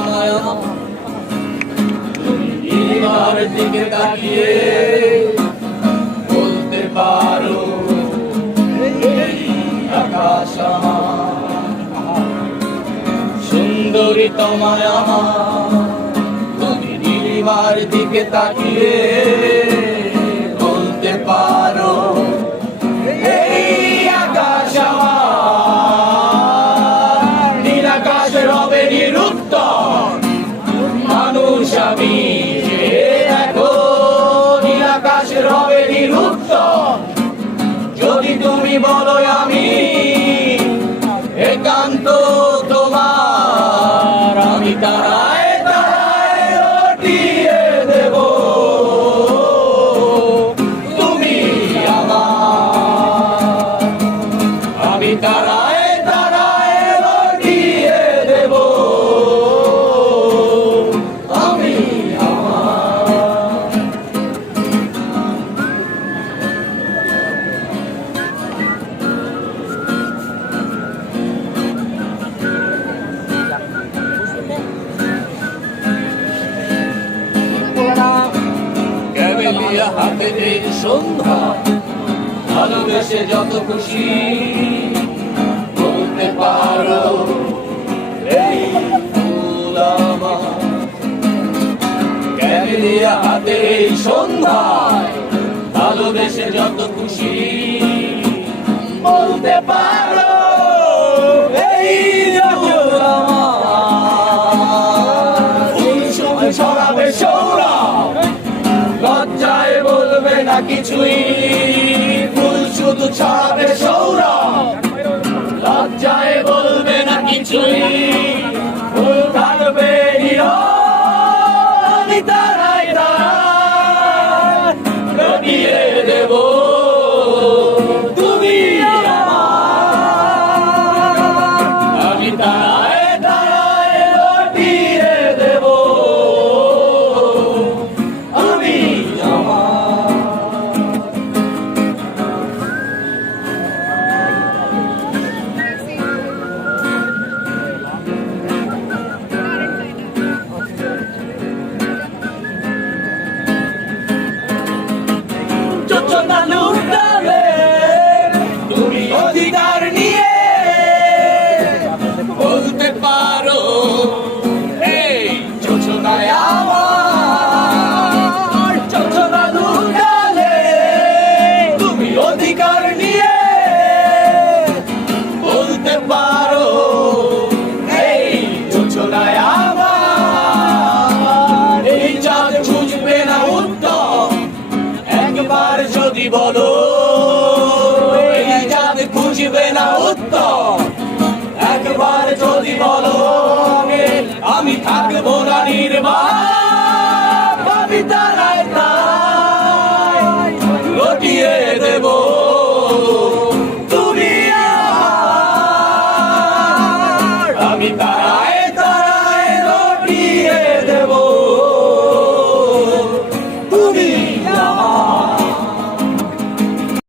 মায়া নীলিমার দিকে তাকিয়ে বলতে পারো আকাশ আমার সুন্দরী তোমায় আমার তুমি নীলিমার দিকে তাকিয়ে বলতে পারো এই আকাশ আমার নীল আকাশ রবে নিরুত্তর মানুষ আমি যে দেখো নীল আকাশ রবে নিরুত্তর যদি তুমি বলো আমি একান্ত তোমার আমি তারায় তারায় লটিয়ে দেব তুমি আমার আমি তারায় তারায় লটিয়ে দেব আমি আমার ক্যামেলিয়া হাতে এই সন্ধ্যা ভালোবেসে যত খুশি বলতে পারো এই ফুল আমার ক্যামেলিয়া হাতে এই সন্ধ্যায় ভালোবেসে যত খুশি বলতে পারো এই ফুল আমার ফুল শুধু ছড়াবে সৌরভ লজ্জায় বলবে না কিছুই ফুল শুধু ছড়াবে সৌরভ লজ্জায় বলবে না কিছুই ফুল থাকবে আমি তারাই তারায় লটিয়ে দেব তুমি আমার আমি তারায় তারায় লটিয়ে দেব আমি আমার যোজনা লুটালে তুমি অধিকার নিয়ে বলতে পারো এই যোজনায় আমার যোজনা লুটালে তুমি অধিকার নিয়ে বলতে পারো এই যোজনায় আমার এই চাঁদ খুঁজবে না উত্তর একবার যদি বলো এই চাঁদ খুঁজবে না উত্তর একবার যদি বলো আমি থাকবো না নির্বাক আমি তারায় তারায় লটিয়ে দেব তুমি আমার আমি তারায়